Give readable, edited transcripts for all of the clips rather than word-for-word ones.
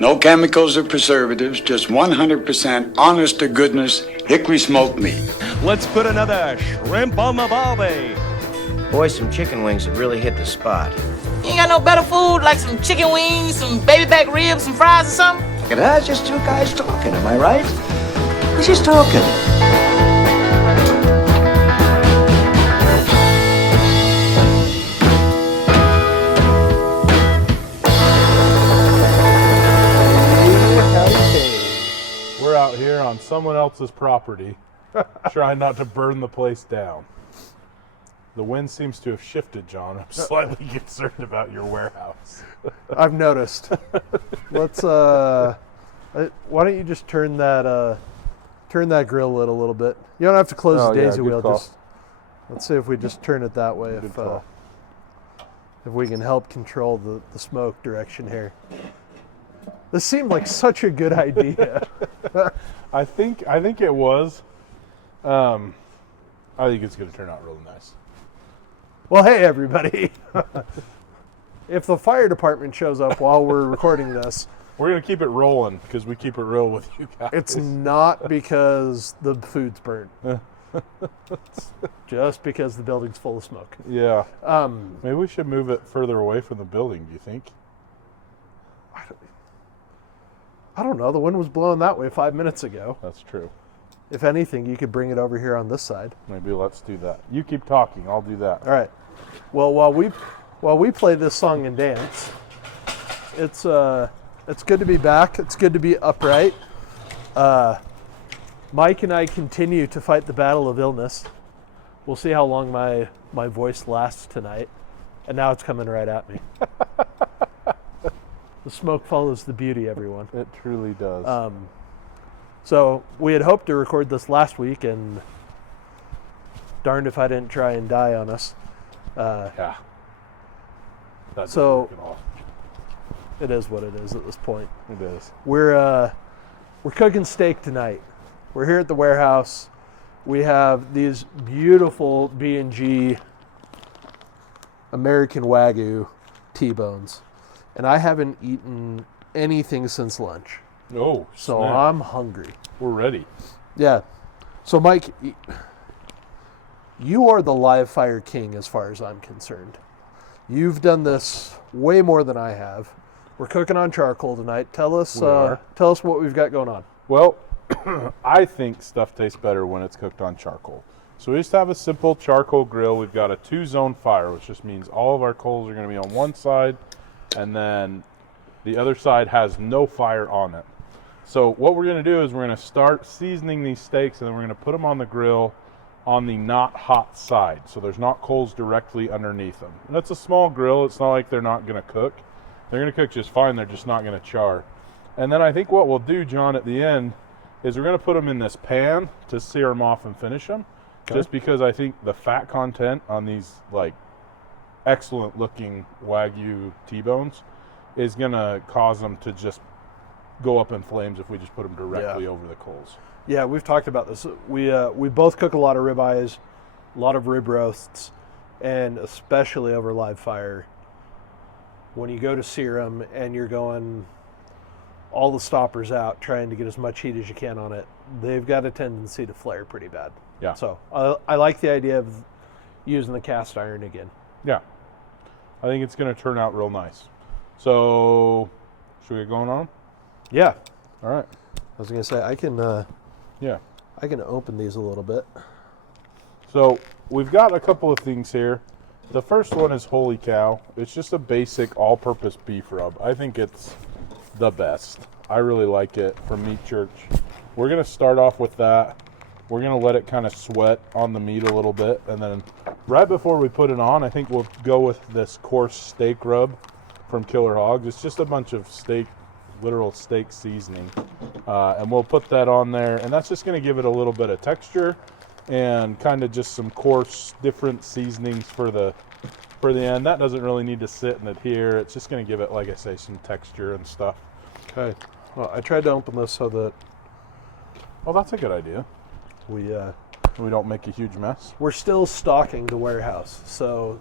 No chemicals or preservatives, just 100% honest to goodness hickory smoked meat. Let's put another shrimp on the barbie. Boy, some chicken wings have really hit the spot. You ain't got no better food, like some chicken wings, some baby back ribs, some fries or something? And that's just two guys talking, am I right? We're just talking. We're out here on someone else's property, trying not to burn the place down. The wind seems to have shifted, John. I'm slightly concerned about your warehouse. I've noticed. Let's why don't you just turn that grill lid a little bit? You don't have to close the daisy wheel. Call. Just let's see if we just turn it that way. If we can help control the smoke direction here. This seemed like such a good idea. I think it was. I think it's going to turn out really nice. Well, hey everybody. If the fire department shows up while we're recording this, we're going to keep it rolling because we keep it real with you guys. It's not because the food's burnt. Just because the building's full of smoke. Yeah. Maybe we should move it further away from the building, do you think? I don't know. The wind was blowing that way 5 minutes ago. That's true. If anything, you could bring it over here on this side. Maybe let's do that. You keep talking. I'll do that. All right. Well, while we play this song and dance, it's good to be back. It's good to be upright. Mike and I continue to fight the battle of illness. We'll see how long my voice lasts tonight. And now it's coming right at me. The smoke follows the beauty, everyone. It truly does. So we had hoped to record this last week, and darned if I didn't try and die on us. Yeah. So it is what it is at this point. It is. We're cooking steak tonight. We're here at the warehouse. We have these beautiful B&G American Wagyu T-bones. And I haven't eaten anything since lunch. Oh, so snap. I'm hungry. We're ready. Yeah. So Mike, you are the live fire king as far as I'm concerned. You've done this way more than I have. We're cooking on charcoal tonight. Tell us what we've got going on. Well, I think stuff tastes better when it's cooked on charcoal. So we just have a simple charcoal grill. We've got a 2-zone fire, which just means all of our coals are going to be on one side, and then the other side has no fire on it. So what we're going to do is we're going to start seasoning these steaks, and then we're going to put them on the grill on the not hot side, so there's not coals directly underneath them. And that's a small grill. It's not like they're not going to cook. They're going to cook just fine. They're just not going to char. And then I think what we'll do, John, at the end is we're going to put them in this pan to sear them off and finish them. Okay. Just because I think the fat content on these like excellent looking Wagyu T-bones is going to cause them to just go up in flames if we just put them directly over the coals. Yeah, we've talked about this. We both cook a lot of ribeyes, a lot of rib roasts, and especially over live fire. When you go to sear them and you're going all the stoppers out, trying to get as much heat as you can on it, they've got a tendency to flare pretty bad. Yeah. So I like the idea of using the cast iron again. Yeah. I think it's going to turn out real nice. So, should we get going on? Yeah. All right. I was going to say, I can open these a little bit. So, we've got a couple of things here. The first one is Holy Cow. It's just a basic all-purpose beef rub. I think it's the best. I really like it from Meat Church. We're going to start off with that. We're going to let it kind of sweat on the meat a little bit. And then right before we put it on, I think we'll go with this coarse steak rub from Killer Hogs. It's just a bunch of steak, literal steak seasoning. And we'll put that on there. And that's just going to give it a little bit of texture and kind of just some coarse, different seasonings for the end. That doesn't really need to sit and adhere. It's just going to give it, like I say, some texture and stuff. Okay. Well, I tried to open this so that... Oh, that's a good idea. We don't make a huge mess. We're still stocking the warehouse, so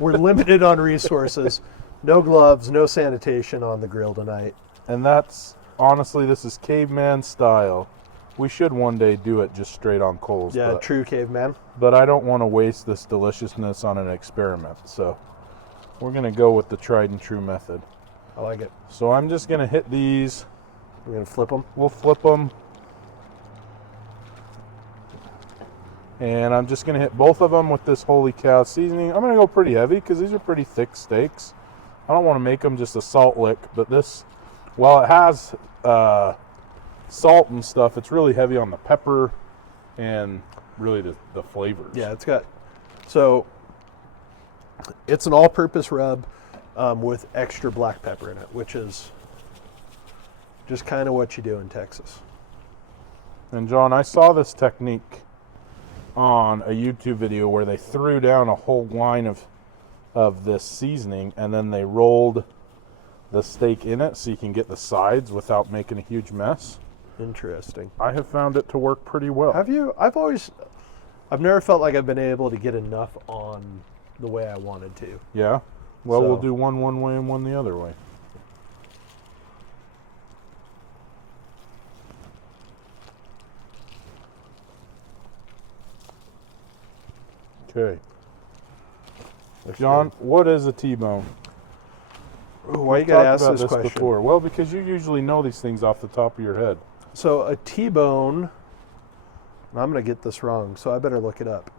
we're limited on resources. No gloves, no sanitation on the grill tonight. And that's, honestly, this is caveman style. We should one day do it just straight on coals. Yeah, true caveman. But I don't want to waste this deliciousness on an experiment. So we're going to go with the tried and true method. I like it. So I'm just going to hit these. We're going to flip them. We'll flip them. And I'm just going to hit both of them with this holy cow seasoning. I'm going to go pretty heavy because these are pretty thick steaks. I don't want to make them just a salt lick, but this, while it has salt and stuff, it's really heavy on the pepper and really the flavors. Yeah, so it's an all-purpose rub with extra black pepper in it, which is just kind of what you do in Texas. And John, I saw this technique on a YouTube video where they threw down a whole line of this seasoning and then they rolled the steak in it so you can get the sides without making a huge mess. Interesting. I have found it to work pretty well. Have you? I've never felt like I've been able to get enough on the way I wanted to. Yeah? Well, So- we'll do one way and one the other way. Okay. John, what is a T-bone? Why you gotta Talked ask about this question? before. Well, because you usually know these things off the top of your head. So a T-bone, and I'm going to get this wrong, so I better look it up.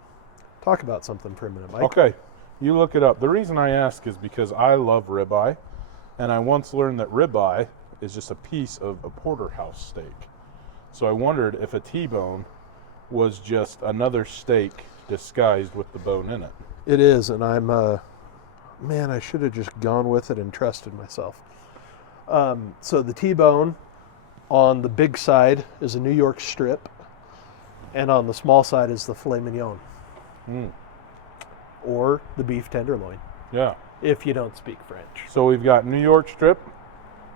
Talk about something for a minute, Mike. Okay, you look it up. The reason I ask is because I love ribeye, and I once learned that ribeye is just a piece of a porterhouse steak. So I wondered if a T-bone was just another steak disguised with the bone in it. It is, and I'm, man, I should have just gone with it and trusted myself. So the T-bone on the big side is a New York strip, and on the small side is the filet mignon, or the beef tenderloin, Yeah. if you don't speak French. So we've got New York strip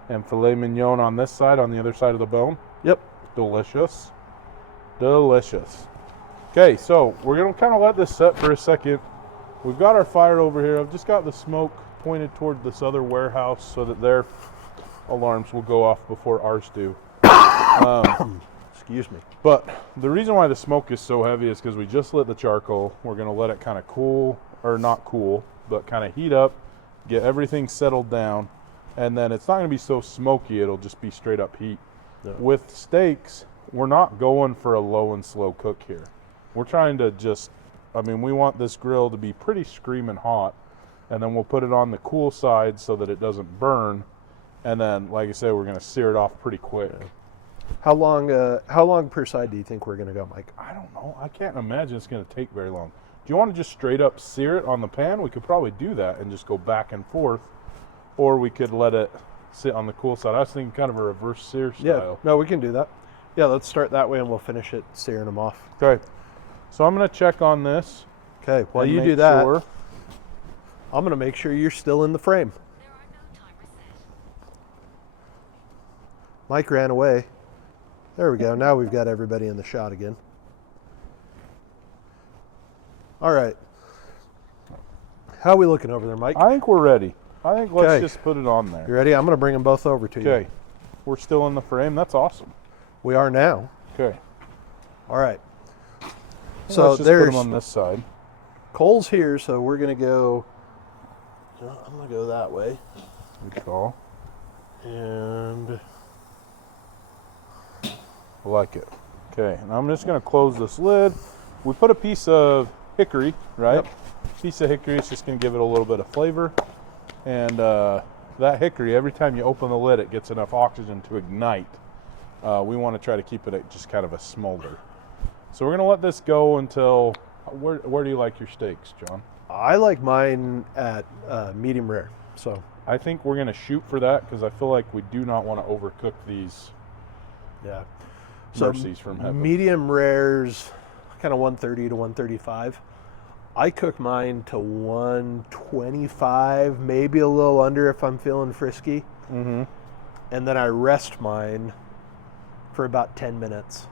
and filet mignon on this side, on the other side of the bone. Yep. Delicious. Delicious. Okay, so we're going to kind of let this set for a second. We've got our fire over here. I've just got the smoke pointed toward this other warehouse so that their alarms will go off before ours do. Excuse me. But the reason why the smoke is so heavy is because we just lit the charcoal. We're going to let it kind of cool, or not cool, but kind of heat up, get everything settled down, and then it's not going to be so smoky. It'll just be straight up heat. Yeah. With steaks, we're not going for a low and slow cook here. We're trying to just, we want this grill to be pretty screaming hot, and then we'll put it on the cool side so that it doesn't burn, and then, like I said, we're going to sear it off pretty quick. Yeah. How long per side do you think we're going to go, Mike? I don't know. I can't imagine it's going to take very long. Do you want to just straight up sear it on the pan? We could probably do that and just go back and forth, or we could let it sit on the cool side. I was thinking kind of a reverse sear Yeah, style. no, we can do that. Yeah, let's start that way and we'll finish it searing them off. Okay. So I'm going to check on this. Okay, while and you make do that, sure. I'm going to make sure you're still in the frame. Mike ran away. There we go. Now we've got everybody in the shot again. All right. How are we looking over there, Mike? I think we're ready. I think let's Okay. just put it on You there. ready? I'm going to bring them both over to you. Okay. We're still in the frame. That's awesome. We are now. Okay. All right. So let's just put there's them on this side. coals here, so we're going to go, I'm going to go that way. Good call. And I like it. Okay, and I'm just going to close this lid. We put a piece of hickory, right? Yep. Piece of hickory is just going to give it a little bit of flavor. And that hickory, every time you open the lid, it gets enough oxygen to ignite. We want to try to keep it at just kind of a smolder. So we're going to let this go until, where do you like your steaks, John? I like mine at medium rare. So I think we're going to shoot for that because I feel like we do not want to overcook these yeah. So mercies from heaven. medium rares, kind of 130 to 135. I cook mine to 125, maybe a little under if I'm feeling frisky. Mm-hmm. And then I rest mine for about 10 minutes.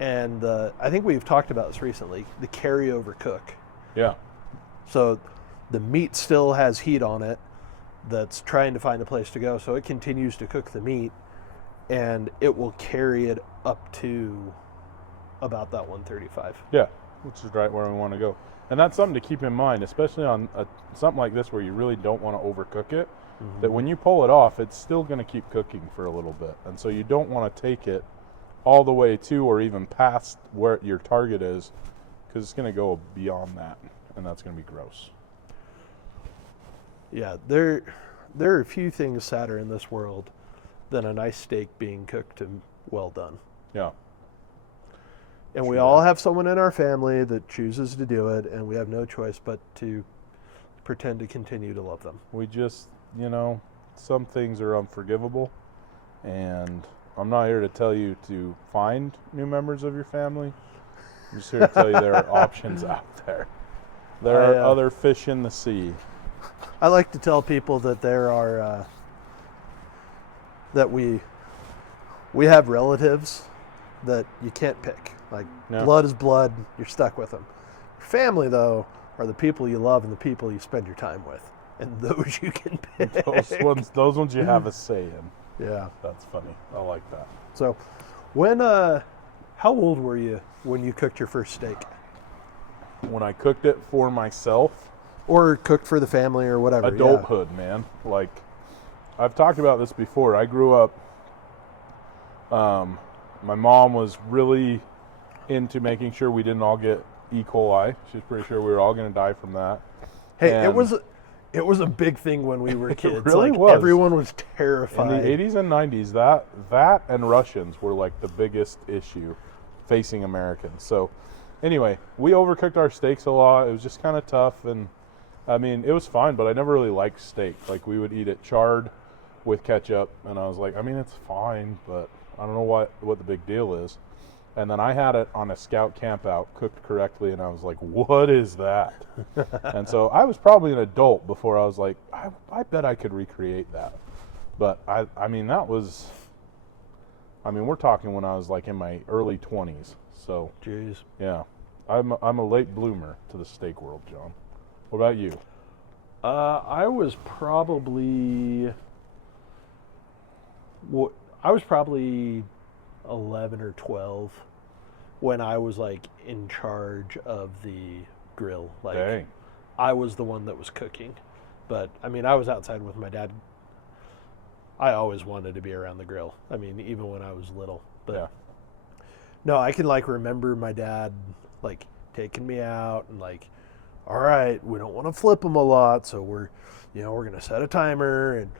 And I think we've talked about this recently, the carryover cook. Yeah. So the meat still has heat on it, that's trying to find a place to go. So it continues to cook the meat, and it will carry it up to about that 135. Yeah, which is right where we want to go. And that's something to keep in mind, especially on something like this where you really don't want to overcook it, that when you pull it off, it's still going to keep cooking for a little bit. And so you don't want to take it all the way to or even past where your target is, because it's going to go beyond that, and that's going to be gross. Yeah, there are a few things sadder in this world than a nice steak being cooked and well done. Yeah. And we all have someone in our family that chooses to do it, and we have no choice but to pretend to continue to love them. We just, some things are unforgivable, and I'm not here to tell you to find new members of your family. I'm just here to tell you there are options out there. There are other fish in the sea. I like to tell people that there are that we have relatives that you can't pick. Like, blood is blood, you're stuck with them. Family, though, are the people you love and the people you spend your time with. And those you can pick. Those ones you have a say in. Yeah. That's funny. I like that. So, how old were you when you cooked your first steak? When I cooked it for myself. Or cooked for the family or whatever. Adulthood, man. Like, I've talked about this before. I grew up, my mom was really into making sure we didn't all get E. coli. She's pretty sure we were all going to die from that. Hey, it was a big thing when we were kids. It really like, was. Everyone was terrified. In the 80s and 90s, that and Russians were like the biggest issue facing Americans. So anyway, we overcooked our steaks a lot. It was just kind of tough, and I mean, it was fine, but I never really liked steak. Like, we would eat it charred with ketchup, and I was like, I mean, it's fine, but I don't know what the big deal is. And then I had it on a scout camp out, cooked correctly, and I was like, what is that? And so I was probably an adult before I was like, I bet I could recreate that. But I mean, we're talking when I was like in my early 20s. So, Jeez. Yeah, I'm a late bloomer to the steak world, John. What about you? I was probably 11 or 12 when I was like in charge of the grill. Like, Dang. I was the one that was cooking. But I mean, I was outside with my dad. I always wanted to be around the grill. I mean, even when I was little. But Yeah. no, I can like remember my dad like taking me out and like, all right, we don't want to flip them a lot, so we're going to set a timer and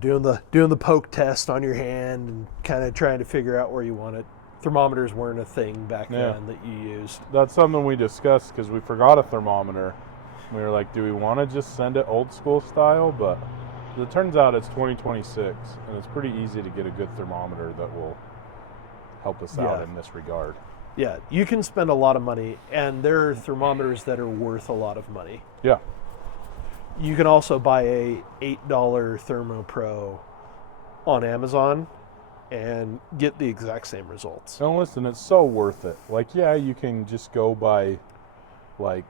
doing the poke test on your hand and kind of trying to figure out where you want it. Thermometers weren't a thing back then that you used. That's something we discussed because we forgot a thermometer. We were like, do we want to just send it old school style? But it turns out it's 2026, and it's pretty easy to get a good thermometer that will help us out in this regard. Yeah, you can spend a lot of money, and there are thermometers that are worth a lot of money. Yeah. You can also buy a $8 ThermoPro on Amazon and get the exact same results. And listen, it's so worth it. Like, yeah, you can just go by, like,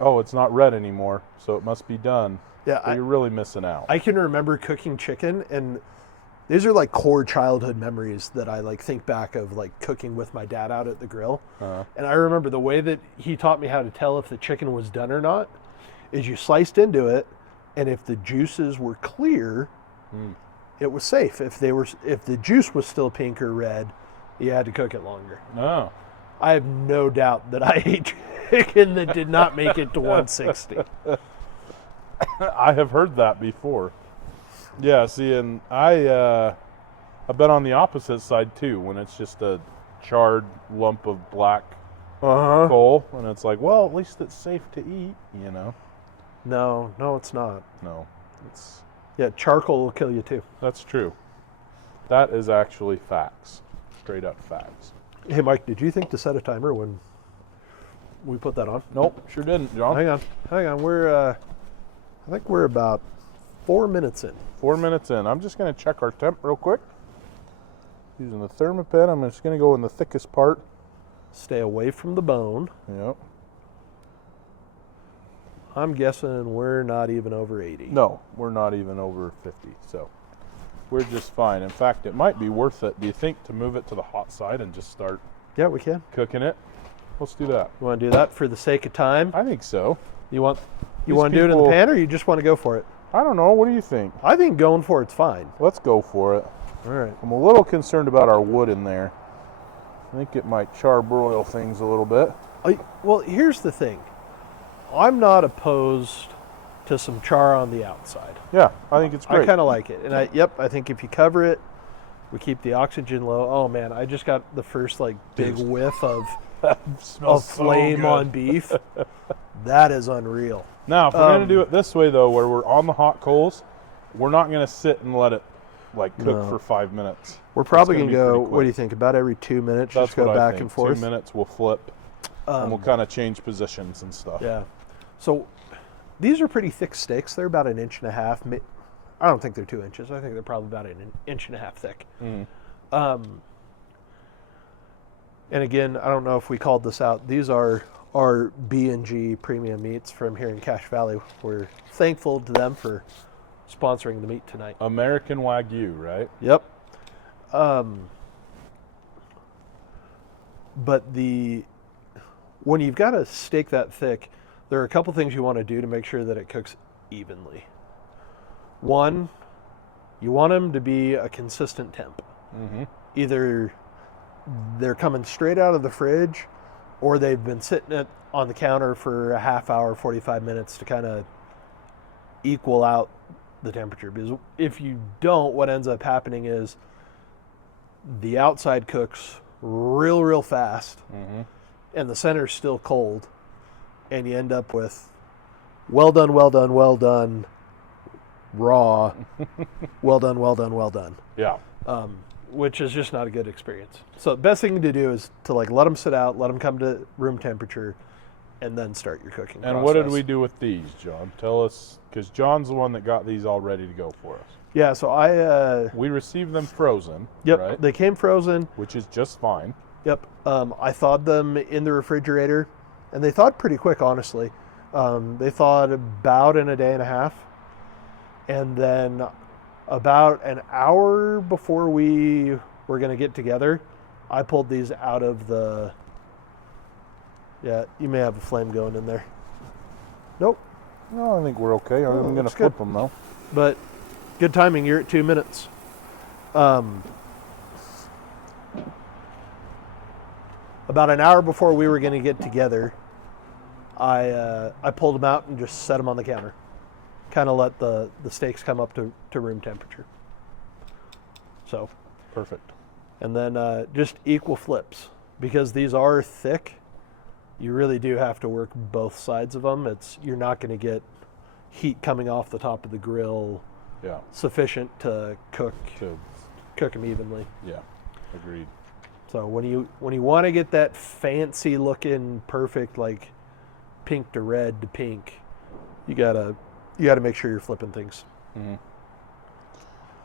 oh, it's not red anymore, so it must be done. Yeah, but you're really missing out. I can remember cooking chicken, and these are like core childhood memories that I like think back of, like cooking with my dad out at the grill. And I remember the way that he taught me how to tell if the chicken was done or not is you sliced into it, and if the juices were clear, it was safe. If the juice was still pink or red, you had to cook it longer. Oh. I have no doubt that I ate chicken that did not make it to 160. I have heard that before. Yeah, see, and I've been on the opposite side too, when it's just a charred lump of black coal, and it's like, well, at least it's safe to eat, No, it's not. No, it's charcoal will kill you too. that's true. That is actually facts, straight up facts. Hey, Mike, did you think to set a timer when we put that on? Nope, sure didn't, John. Hang on. I think we're about 4 minutes in. 4 minutes in. I'm just going to check our temp real quick. Using the thermopet, I'm just going to go in the thickest part. Stay away from the bone. Yep. I'm guessing we're not even over 80. No, we're not even over 50, so we're just fine. In fact, it might be worth it, do you think, to move it to the hot side and just start Yeah, we can. cooking it? Let's do that. You want to do that for the sake of time? I think so. You want These to do it in the people- pan, or you just want to go for it? I don't know. What do you think? I think going for it's fine. Let's go for it. All right. I'm a little concerned about our wood in there. I think it might charbroil things a little bit. Well, here's the thing. I'm not opposed to some char on the outside. Yeah, I think it's great. I kind of like it. And I think if you cover it, we keep the oxygen low. Oh man, I just got the first like big whiff of Smells so flame good. on beef. That is unreal. Now, if we're going to do it this way, though, where we're on the hot coals, we're not going to sit and let it like cook for 5 minutes. We're probably It's going to be go, pretty quick. what do you think, about every 2 minutes, That's just go what I back think. and forth? 2 minutes, we'll flip, and we'll kind of change positions and stuff. Yeah. So these are pretty thick steaks. They're about 1.5 inches. I don't think they're 2 inches. I think they're probably about 1.5 inches thick. And again, I don't know if we called this out. These are our B&G Premium Meats from here in Cache Valley. We're thankful to them for sponsoring the meat tonight. American Wagyu, right? Yep. But when you've got a steak that thick, there are a couple things you want to do to make sure that it cooks evenly. One, you want them to be a consistent temp. Either they're coming straight out of the fridge, or they've been sitting on the counter for a half hour, 45 minutes to kind of equal out the temperature. Because if you don't, what ends up happening is the outside cooks real fast, and the center's still cold, and you end up with well done, raw, well done. Yeah. Which is just not a good experience. So the best thing to do is to like let them sit out, let them come to room temperature, and then start your cooking And process. what did we do with these, John? Tell us, because John's the one that got these all ready to go for us. Yeah, so We received them frozen, yep, right? they came frozen. Which is just fine. Yep, I thawed them in the refrigerator, and they thawed pretty quick, honestly. They thawed about in a day and a half, and then about an hour before we were going to get together, I pulled these out of the... Yeah, you may have a flame going in there. Nope. No, I think we're okay. I'm going to looks flip good. them, though. But good timing, you're at 2 minutes. About an hour before we were going to get together, I pulled them out and just set them on the counter. Kind of let the steaks come up to room temperature. So, Perfect. and then just equal flips. Because these are thick, you really do have to work both sides of them. You're not going to get heat coming off the top of the grill Yeah. sufficient to cook them evenly. Yeah. Agreed. So when you want to get that fancy looking perfect, like pink to red to pink, you gotta make sure you're flipping things.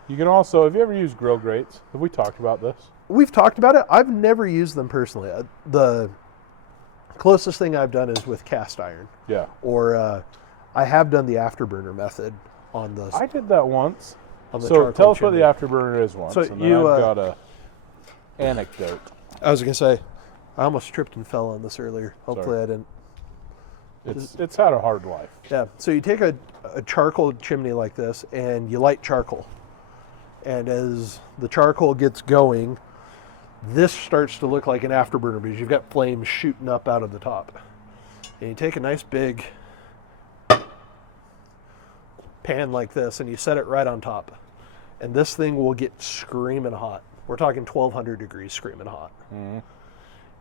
You can also, have you ever used grill grates? Have we talked about this? We've talked about it. I've never used them personally. The closest thing I've done is with cast iron, Yeah. or I have done the afterburner method on the. I did that once. On the So charcoal tell us what chimney. the afterburner is once, So and then you, I've got a anecdote. I was gonna say, I almost tripped and fell on this earlier. Hopefully Sorry. I didn't. It's had a hard life. Yeah. So you take a charcoal chimney like this, and you light charcoal, and as the charcoal gets going, this starts to look like an afterburner because you've got flames shooting up out of the top. And you take a nice big pan like this, and you set it right on top, and this thing will get screaming hot. We're talking 1200 degrees screaming hot.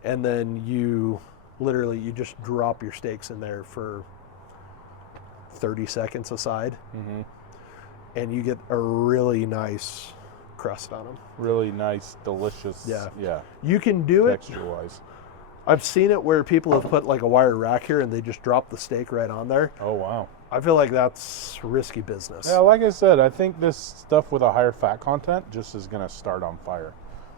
And then you just drop your steaks in there for 30 seconds aside, and you get a really nice crust on them. Really nice, delicious. Yeah. Yeah. You can do it. Texture-wise. I've seen it where people have put like a wire rack here and they just drop the steak right on there. Oh, wow. I feel like that's risky business. Yeah, like I said, I think this stuff with a higher fat content just is going to start on fire.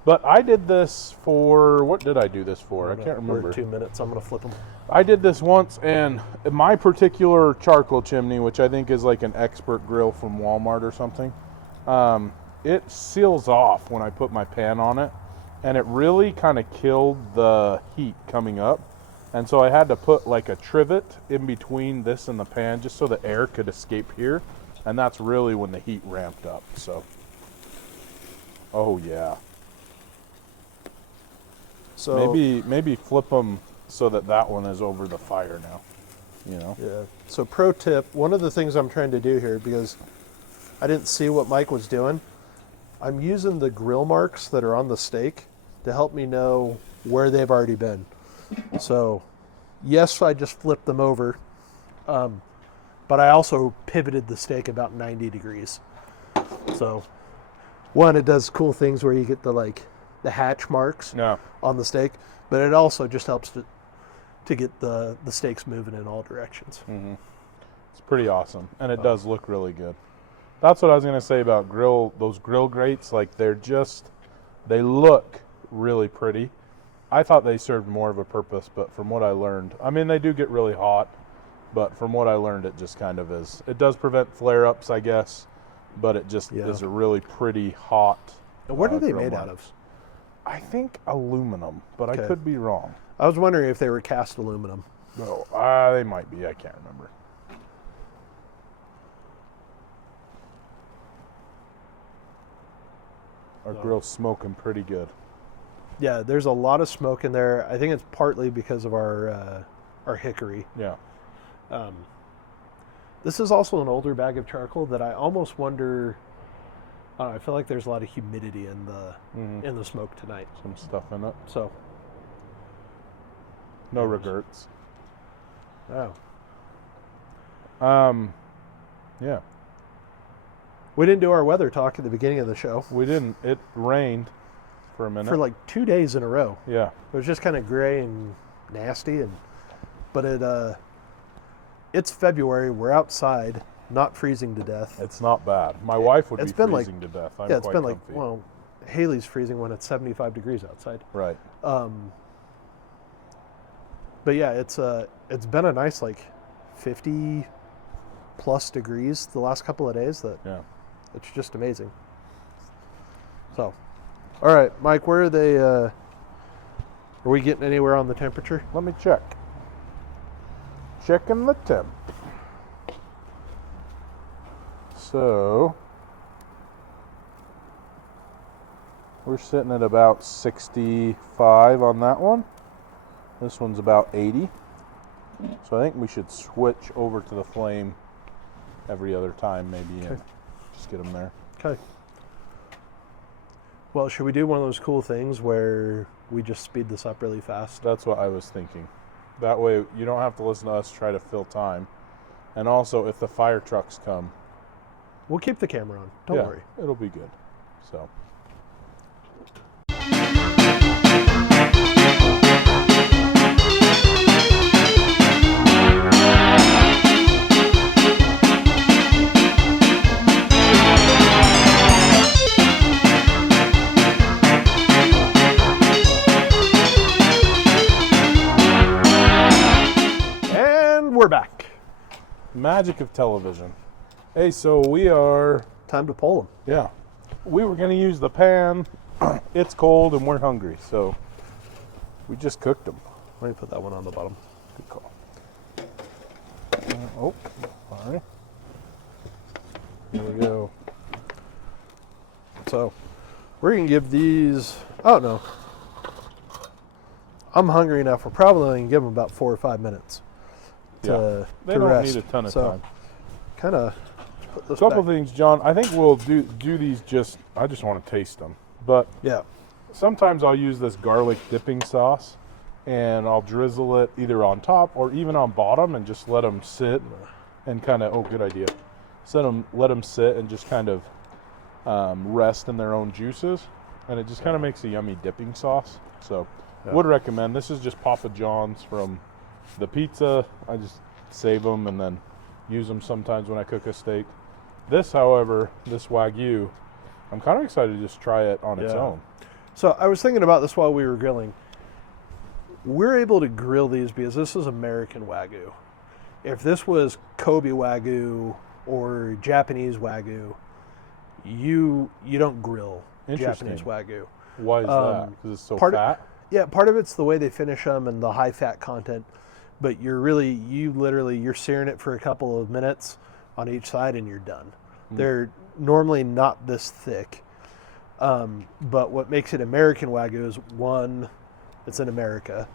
But I did this for, what did I do this for? I can't We're remember. at 2 minutes. I'm going to flip them. I did this once, and my particular charcoal chimney, which I think is like an expert grill from Walmart or something, it seals off when I put my pan on it, and it really kind of killed the heat coming up. And so I had to put like a trivet in between this and the pan just so the air could escape here, and that's really when the heat ramped up. So, oh yeah. So Maybe flip them so that one is over the fire now, you know? Yeah. So pro tip, one of the things I'm trying to do here, because I didn't see what Mike was doing, I'm using the grill marks that are on the steak to help me know where they've already been. So, yes, I just flipped them over, but I also pivoted the steak about 90 degrees. So, one, it does cool things where you get the hatch marks on the steak, but it also just helps to get the steaks moving in all directions. Mm-hmm. It's pretty awesome, and it does look really good. That's what I was going to say about those grill grates. Like, they look really pretty. I thought they served more of a purpose, but from what I learned, I mean, they do get really hot, but from what I learned, it just kind of is. It does prevent flare-ups, I guess, but it just is a really pretty hot. And what are they grill made mark. out of? I think aluminum, but I could be wrong. I was wondering if they were cast aluminum. No, they might be. I can't remember. Our grill's smoking pretty good. Yeah, there's a lot of smoke in there. I think it's partly because of our hickory. Yeah. This is also an older bag of charcoal that I almost wonder. I feel like there's a lot of humidity in the smoke tonight. Some stuff in it. So no regrets. Oh. Yeah. We didn't do our weather talk at the beginning of the show. We didn't. It rained for a minute. For like 2 days in a row. Yeah. It was just kind of gray and nasty, but it's February. We're outside, not freezing to death. It's not bad. My wife would be been freezing to death. I'm it's quite been comfy. well, Haley's freezing when it's 75 degrees outside. Right. But yeah, it's been a nice 50 plus degrees the last couple of days. It's just amazing. So, all right, Mike, where are they? Are we getting anywhere on the temperature? Let me check. Checking the temp. So, we're sitting at about 65 on that one. This one's about 80. So I think we should switch over to the flame every other time, maybe, and just get them there. Okay. Well, should we do one of those cool things where we just speed this up really fast? That's what I was thinking. That way you don't have to listen to us try to fill time. And also, if the fire trucks come, We'll keep the camera on. Don't worry. It'll be good. So. And we're back. Magic of television. Hey, so we are... Time to pull them. Yeah. We were going to use the pan. It's cold and we're hungry, so we just cooked them. Let me put that one on the bottom. Good call. Oh, sorry. Here we go. So we're going to give these... Oh, no. I'm hungry enough. We're probably going to give them about 4 or 5 minutes to They don't rest. need a ton of So, time. Kind of... A couple things, John. I think we'll do these just... I just want to taste them. But Yeah. sometimes I'll use this garlic dipping sauce, and I'll drizzle it either on top or even on bottom and just let them sit and kind of... Oh, good idea. Let them sit and just kind of rest in their own juices. And it just kind of makes a yummy dipping sauce. So, would recommend. This is just Papa John's from the pizza. I just save them and then use them sometimes when I cook a steak. This, however, this Wagyu, I'm kind of excited to just try it on its own. So I was thinking about this while we were grilling. We're able to grill these because this is American Wagyu. If this was Kobe Wagyu or Japanese Wagyu, you don't grill Japanese Wagyu. Why is that? Because it's so part fat? Part of it's the way they finish them and the high fat content. But you're searing it for a couple of minutes on each side and you're done. They're normally not this thick. But what makes it American Wagyu is, one, it's in America.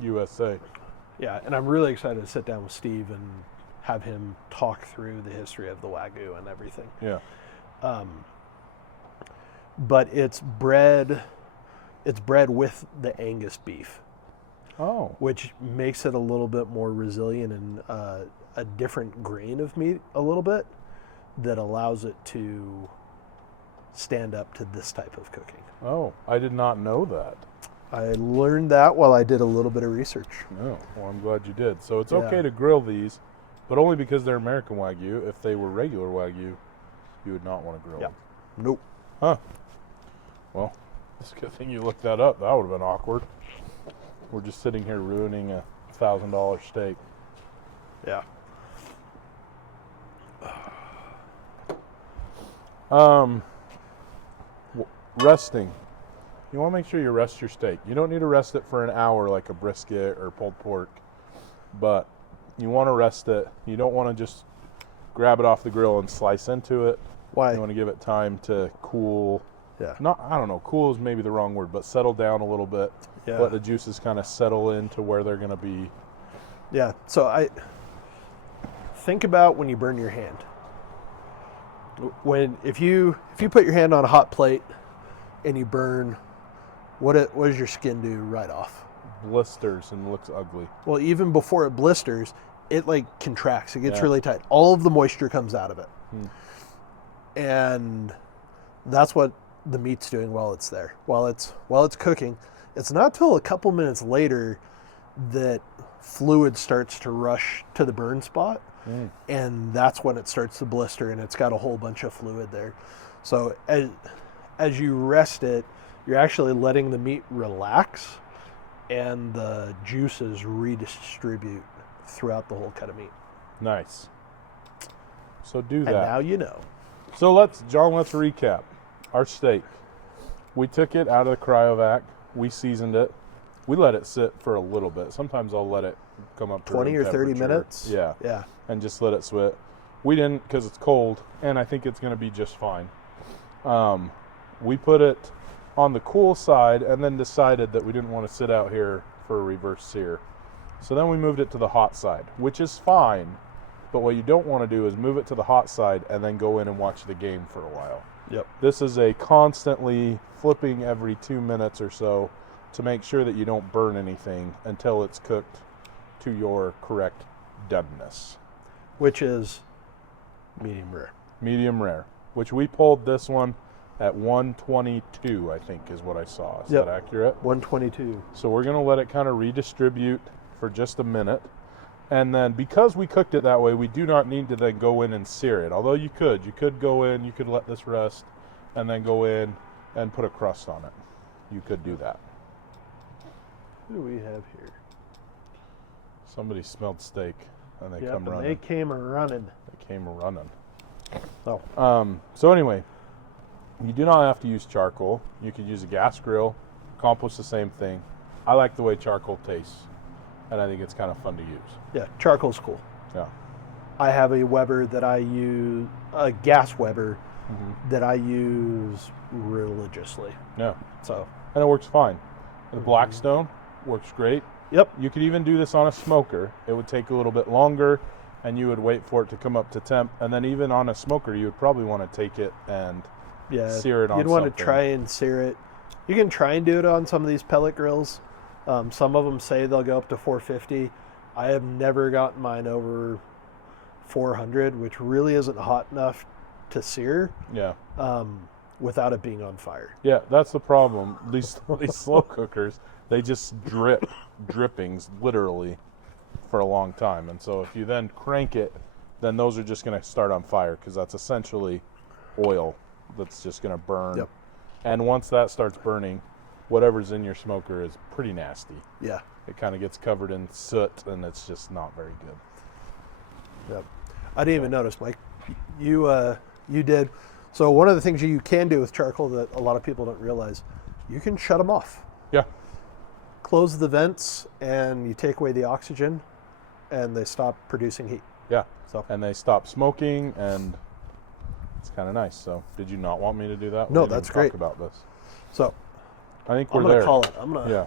USA. Yeah, and I'm really excited to sit down with Steve and have him talk through the history of the Wagyu and everything. Yeah. But it's bred with the Angus beef. Oh. Which makes it a little bit more resilient and a different grain of meat a little bit that allows it to stand up to this type of cooking. Oh, I did not know that. I learned that while I did a little bit of research. Oh, well, I'm glad you did. So it's Yeah. okay to grill these, but only because they're American Wagyu. If they were regular Wagyu, you would not want to grill Yeah. them. Nope. Huh. Well, it's a good thing you looked that up. That would have been awkward. We're just sitting here ruining a $1,000 steak. Yeah. Resting. You want to make sure you rest your steak. You don't need to rest it for an hour like a brisket or pulled pork, but you want to rest it. You don't want to just grab it off the grill and slice into it. Why? You want to give it time to cool. Yeah. I don't know, cool is maybe the wrong word, but settle down a little bit. Yeah. Let the juices kind of settle into where they're going to be. Yeah. So I think about when you burn your hand. If you put your hand on a hot plate and you burn, what does your skin do right off? Blisters and looks ugly. Well, even before it blisters, it like contracts. It gets Yeah. really tight. All of the moisture comes out of it. And that's what the meat's doing while it's there. While it's cooking. It's not till a couple minutes later that fluid starts to rush to the burn spot. And that's when it starts to blister and it's got a whole bunch of fluid there. So as you rest it, you're actually letting the meat relax and the juices redistribute throughout the whole cut of meat. Nice. So do that. And now you know. So let's recap. Our steak. We took it out of the cryovac. We seasoned it. We let it sit for a little bit. Sometimes I'll let it come up to 20 room or 30 temperature. minutes? Yeah. Yeah. And just let it sweat. We didn't because it's cold, and I think it's going to be just fine. We put it on the cool side and then decided that we didn't want to sit out here for a reverse sear. So then we moved it to the hot side, which is fine. But what you don't want to do is move it to the hot side and then go in and watch the game for a while. Yep. This is a constantly flipping every 2 minutes or so to make sure that you don't burn anything until it's cooked to your correct doneness. Which is medium rare. Medium rare, which we pulled this one at 122, I think is what I saw. Is Yep. that accurate? 122. So we're going to let it kind of redistribute for just a minute. And then because we cooked it that way, we do not need to then go in and sear it. Although you could go in, you could let this rest and then go in and put a crust on it. You could do that. Who do we have here? Somebody smelled steak and they Yep, come and running. they came running. They came running. Oh. So anyway, you do not have to use charcoal. You could use a gas grill. Accomplish the same thing. I like the way charcoal tastes, and I think it's kind of fun to use. Yeah, charcoal's cool. Yeah. I have a Weber that I use, a gas Weber that I use religiously. Yeah. So, And it works fine. The Blackstone works great. yep. You could even do this on a smoker. It would take a little bit longer, and you would wait for it to come up to temp. And then even on a smoker, you would probably want to take it and Yeah, sear it on you'd want something. to try and sear it. You can try and do it on some of these pellet grills. Some of them say they'll go up to 450. I have never gotten mine over 400, which really isn't hot enough to sear Yeah. without it being on fire. Yeah, that's the problem. These slow cookers, they just drip drippings literally for a long time. And so if you then crank it, then those are just going to start on fire because that's essentially oil that's just going to burn. Yep. And once that starts burning, whatever's in your smoker is pretty nasty. Yeah. It kind of gets covered in soot, and it's just not very good. Yep. I didn't even notice, Mike. You did. So one of the things you can do with charcoal that a lot of people don't realize, you can shut them off. Yeah. Close the vents, and you take away the oxygen, and they stop producing heat. Yeah. So. And they stop smoking, and it's kind of nice. So, did you not want me to do that? No, We didn't that's even great. Talk about this. So I think I'm we're gonna there. call it. I'm gonna Yeah.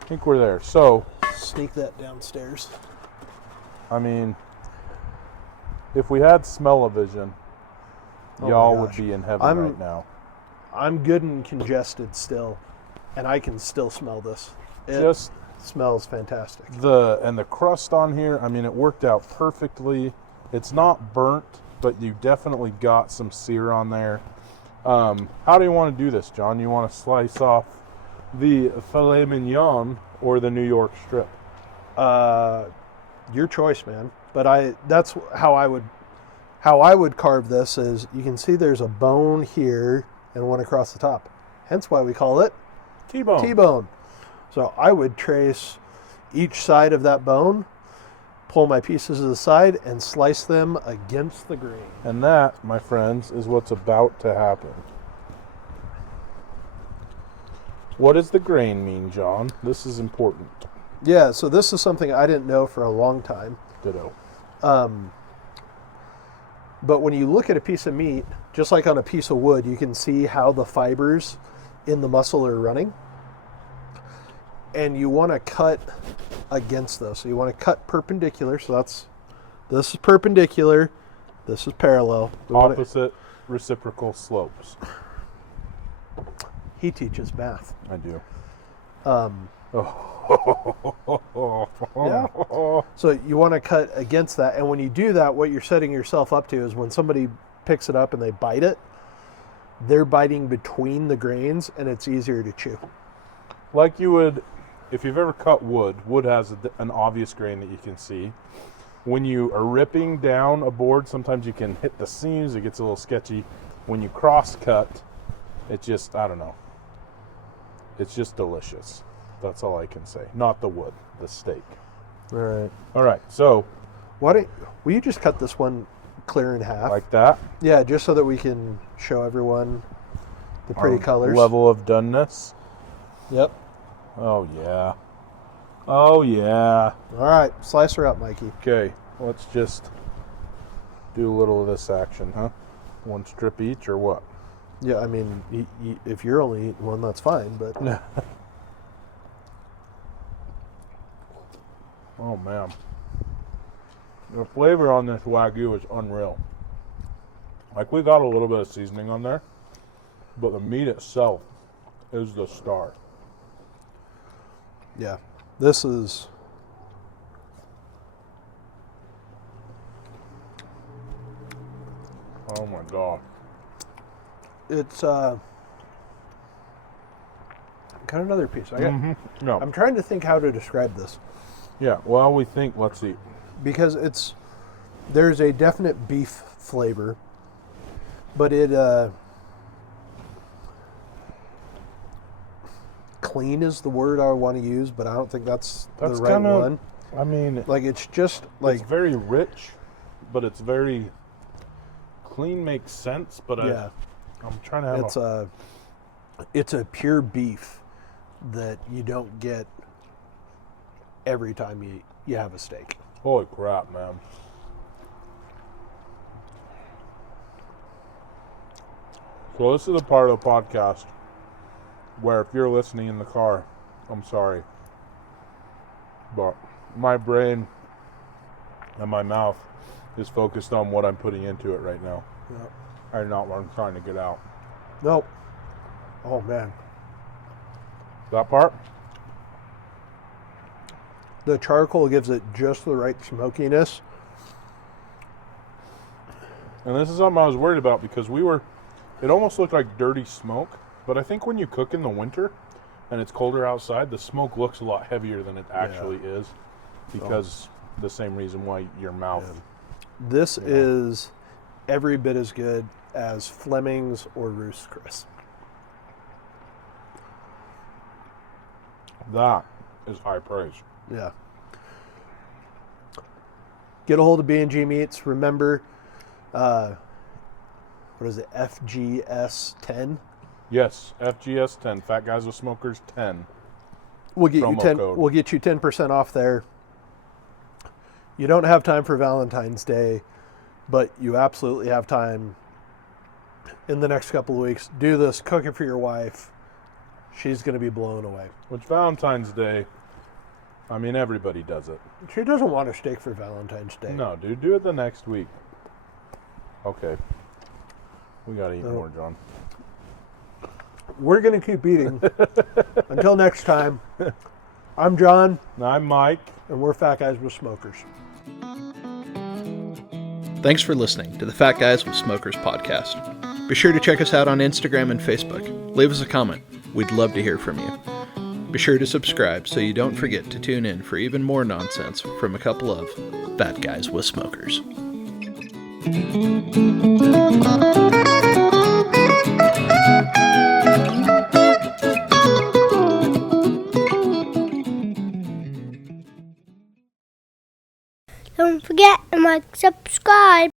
I think we're there. So, sneak that downstairs. I mean, if we had smell-o-vision, Oh y'all my would gosh. be in heaven right now. I'm good and congested still, and I can still smell this. It Just smells fantastic. the crust on here, I mean, it worked out perfectly. It's not burnt, but you definitely got some sear on there. How do you want to do this, John? You want to slice off the filet mignon or the New York strip? Your choice, man. But that's how I would carve this. Is you can see there's a bone here and one across the top. Hence why we call it T-bone. T-bone. So I would trace each side of that bone, pull my pieces to the side, and slice them against the grain. And that, my friends, is what's about to happen. What does the grain mean, John? This is important. Yeah, so this is something I didn't know for a long time. Ditto. But when you look at a piece of meat, just like on a piece of wood, you can see how the fibers in the muscle are running. And you want to cut against those. So you want to cut perpendicular. So this is perpendicular. This is parallel. Opposite reciprocal slopes. He teaches math. I do. Yeah. So you want to cut against that. And when you do that, what you're setting yourself up to is when somebody picks it up and they bite it, they're biting between the grains, and it's easier to chew. Like you would, if you've ever cut wood, wood has an obvious grain that you can see. When you are ripping down a board, sometimes you can hit the seams, it gets a little sketchy. When you cross cut, it just, I don't know. It's just delicious. That's all I can say. Not the wood, the steak. All right. All right, so Will you just cut this one clear in half? like that. Yeah, just so that we can show everyone the pretty Our colors. Level of doneness. Yep. Oh, yeah. Oh, yeah. All right, slice her up, Mikey. Okay, let's just do a little of this action, huh? One strip each or what? Yeah, I mean, if you're only eating one, that's fine, but Oh, man. The flavor on this Wagyu is unreal. Like, we got a little bit of seasoning on there, but the meat itself is the star. yeah, this is. Oh, my God. It's got another piece. No. I'm trying to think how to describe this Yeah, well, we think, let's see. because there's a definite beef flavor, but clean is the word I want to use, but I don't think that's the right kinda, one. I mean, Like it's just like it's very rich, but it's very clean, makes sense, but yeah, I'm trying to have it's a pure beef that you don't get every time you have a steak. Holy crap, man. So this is the part of the podcast where if you're listening in the car, I'm sorry. But my brain and my mouth is focused on what I'm putting into it right now. Yep. And not what I'm trying to get out. Nope. Oh man, That part? the charcoal gives it just the right smokiness. And this is something I was worried about because it almost looked like dirty smoke. But I think when you cook in the winter and it's colder outside, the smoke looks a lot heavier than it actually is because the same reason why your mouth. This is every bit as good as Fleming's or Roost Chris. That is high praise. Yeah. Get a hold of B&G Meats. Remember, what is it, FGS 10? Yes, FGS 10, Fat Guys with Smokers 10. We'll get you Promo 10. code. We'll get you 10% off there. You don't have time for Valentine's Day, but you absolutely have time in the next couple of weeks. Do this. Cook it for your wife. She's going to be blown away. Which Valentine's Day, I mean, everybody does it. She doesn't want a steak for Valentine's Day. No, dude, do it the next week. Okay. We got to eat more, John. We're going to keep eating. Until next time, I'm John. I'm Mike. And we're Fat Guys with Smokers. Thanks for listening to the Fat Guys with Smokers podcast. Be sure to check us out on Instagram and Facebook. Leave us a comment. We'd love to hear from you. Be sure to subscribe so you don't forget to tune in for even more nonsense from a couple of Fat Guys with Smokers. Don't forget to like, subscribe.